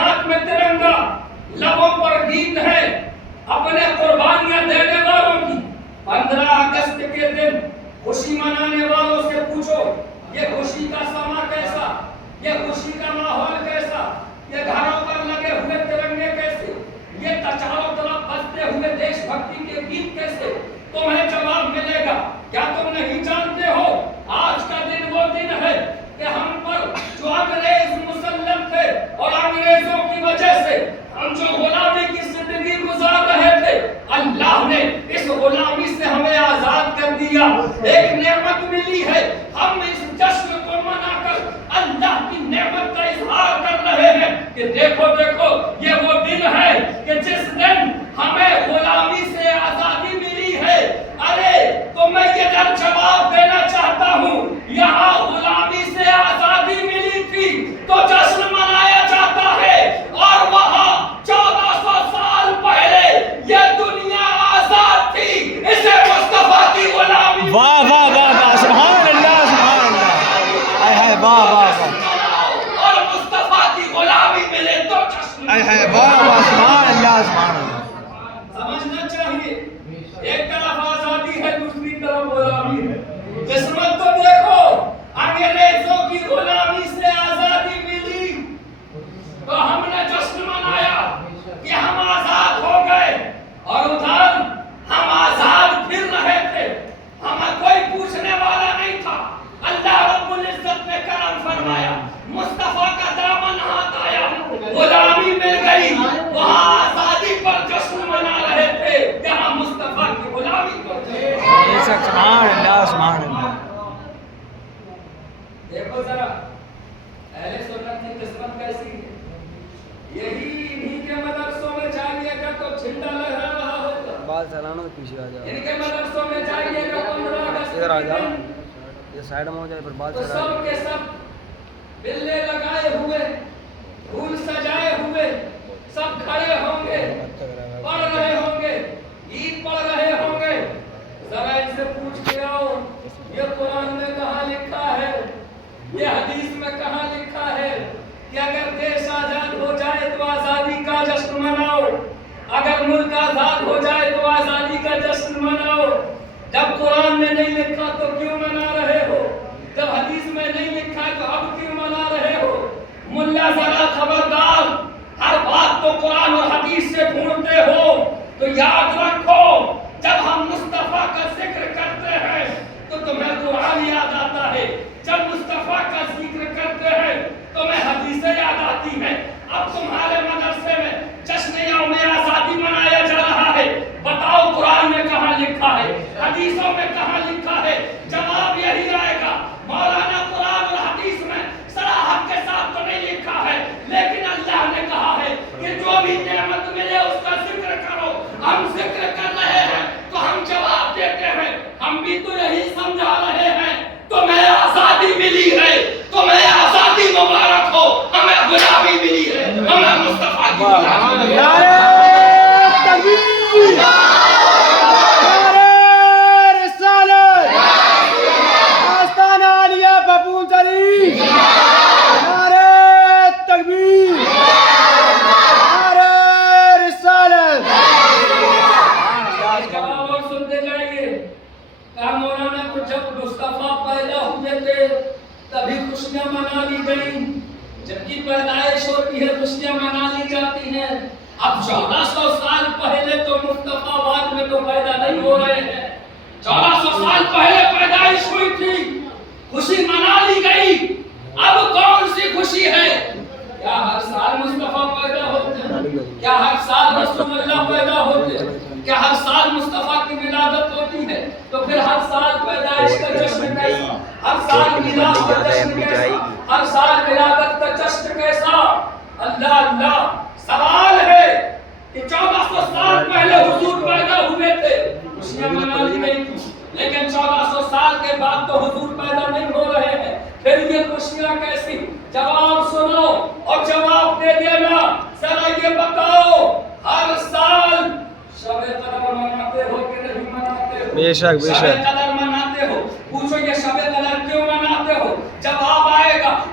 ہاتھ میں ترنگا، لبوں پر گیت ہے اپنے قربانیاں دینے والوں کی۔ 15 اگست کے دن خوشی منانے والوں سے پوچھو یہ خوشی کا سما کیسا، یہ خوشی کا ماحول کیسا، یہ گھروں پر لگے ہوئے ترنگے کیسے، یہ چاروں طرف بجتے ہوئے دیش بھکتی کے گیت کیسے؟ تمہیں جواب ملے گا۔ کیا تم نہیں جانتے ہو آج کا دن وہ دن ہے کہ ہم پر جو انگریز مسلط تھے اور انگریزوں کی وجہ سے ہم جو غلامی کی زندگی گزار رہے تھے، اللہ نے اس غلامی سے ہمیں آزاد کر دیا، ایک نعمت ملی ہے۔ ہم اس جشن کو منا کر اللہ کی نعمت کا اظہار کر رہے ہیں کہ دیکھو دیکھو یہ وہ دن ہے کہ جس دن ہمیں غلامی سے آزادی ملی ہے۔ ارے تو میں یہ جواب دینا چاہتا ہوں، یہاں غلامی سے آزادی ملی تھی تو جشن منایا جاتا ہے، اور وہاں 1400 سال پہلے یہ دنیا آزاد تھی، اسے مصطفیٰ کی غلامی۔ واہ واہ واہ واہ، سبحان اللہ سبحان اللہ، اے ہے واہ واہ واہ، اور مصطفیٰ کی غلامی ملے تو جشن، اے ہے واہ واہ، سبحان اللہ سبحان اللہ۔ سمجھنا چاہیے ایک طرف آزادی ہے، دوسری طرف غلامی ہے۔ قسمت تو دیکھو، انگریزوں کی غلامی سے آزادی ملی تو ہم نے جشن منایا کہ ہم آزاد ہو گئے، اور ادھر ہم آزاد پھر رہے تھے، ہمیں کوئی پوچھنے والا نہیں تھا۔ اللہ رب العزت نے کرم فرمایا، مصطفیٰ کا دامن ہاتھ آیا، غلامی مل گئی، وہاں آزادی پر جشن منا رہے تھے، یہاں مصطفیٰ کی غلامی پر جشن۔ سبحان اللہ سبحان اللہ۔ دیکھو ذرا اہل سنت کی قسمت کیسی ہے، یہی انہی کے مدرسوں میں جائیے گا تو جھنڈا لہرا رہا ہوگا، بال چلانا پیچھے آ جاؤ، ان کے مدرسوں میں جائیے گا 15 اگست ادھر آ کے جاؤ، دن یہ سائڈ میں ہو جائے پھر بال تو چلا سب کے سب بلے لگائے ہوئے، پھول سجائے ہوئے، سب کھڑے ہوں گے، پڑھ رہے ہوں گے، عید پڑھ رہے ہوں گے۔ ذرا ان سے پوچھ کے آؤ یہ قرآن میں کہاں لکھا ہے، یہ حدیث میں کہاں لکھا ہے کہ اگر دیش آزاد ہو جائے تو آزادی کا جشن مناؤ، اگر ملک آزاد ہو جائے تو آزادی کا جشن مناؤ؟ جب قرآن میں نہیں لکھا تو کیوں منا رہے ہو؟ جب حدیث میں نہیں لکھا تو اب کیوں منا رہے ہو؟ ملا ذرا خبردار، ہر بات تو قرآن اور حدیث سے ڈھونڈتے ہو تو یاد رکھو، جب ہم مصطفیٰ کا ذکر کرتے ہیں تو تمہیں قرآن یاد آتا ہے، جب مصطفیٰ کا ذکر کرتے ہیں تو تمہیں حدیثیں یاد آتی ہیں۔ اب تمہارے مدرسے میں جشن یوم آزادی منایا جا رہا ہے، بتاؤ قرآن میں کہاں لکھا ہے، حدیثوں میں کہاں لکھا ہے؟ جواب یہی آئے گا، مولانا قرآن اور حدیث میں صراحت کے ساتھ تو نہیں لکھا ہے، لیکن اللہ نے کہا ہے کہ جو بھی نعمت ملے اس کا ذکر کرو۔ ہم ذکر کر رہے ہیں تو ہم جواب دیتے ہیں، ہم بھی تو یہی سمجھا رہے ہیں، تمہیں آزادی ملی ہے، تمہیں آزادی مبارک ہو، ہمیں غلامی ملی ہے، ہمیں مصطفیٰ کی غلامی ملی ہے۔ خوشیاں منا لی گئی، جب کی پیدائش ہوتی ہے خوشیاں منا لی جاتی ہیں۔ اب 1400 سال پہلے تو مصطفیٰ بعد میں تو پیدا نہیں ہو رہے ہیں، 1400 سال پہلے پیدائش ہوئی تھی، خوشی منا لی گئی۔ اب کون سی خوشی ہے؟ کیا ہر سال مصطفیٰ پیدا ہوتے ہیں؟ کیا ہر سال رسول اللہ پیدا ہوتے ہیں؟ کیا ہر سال مصطفیٰ کی ولادت ہوتی ہے؟ تو پھر ہر سال پیدائش کا جشن کیسا؟ ہر سال میلاد کا جشن کیسا؟ ہر سال ولادت کا جشن کیسا؟ اللہ اللہ، سوال ہے کہ 1400 سال پہلے حضور پیدا ہوئے تھے، خوشیاں منا لی گئی تھی، لیکن 1400 سال کے بعد تو حضور پیدا نہیں ہو رہے ہیں، پھر یہ خوشیاں کیسی؟ جواب سنو اور جواب دے دینا۔ ذرا یہ بتاؤ، ہر سال شب قدر مناتے ہو کہ نہیں مناتے ہو؟ بے شک بے شک۔ شب قدر مناتے ہو، پوچھو یہ شب قدر کیوں مناتے ہو؟ جواب آئے گا،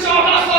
1400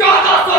1400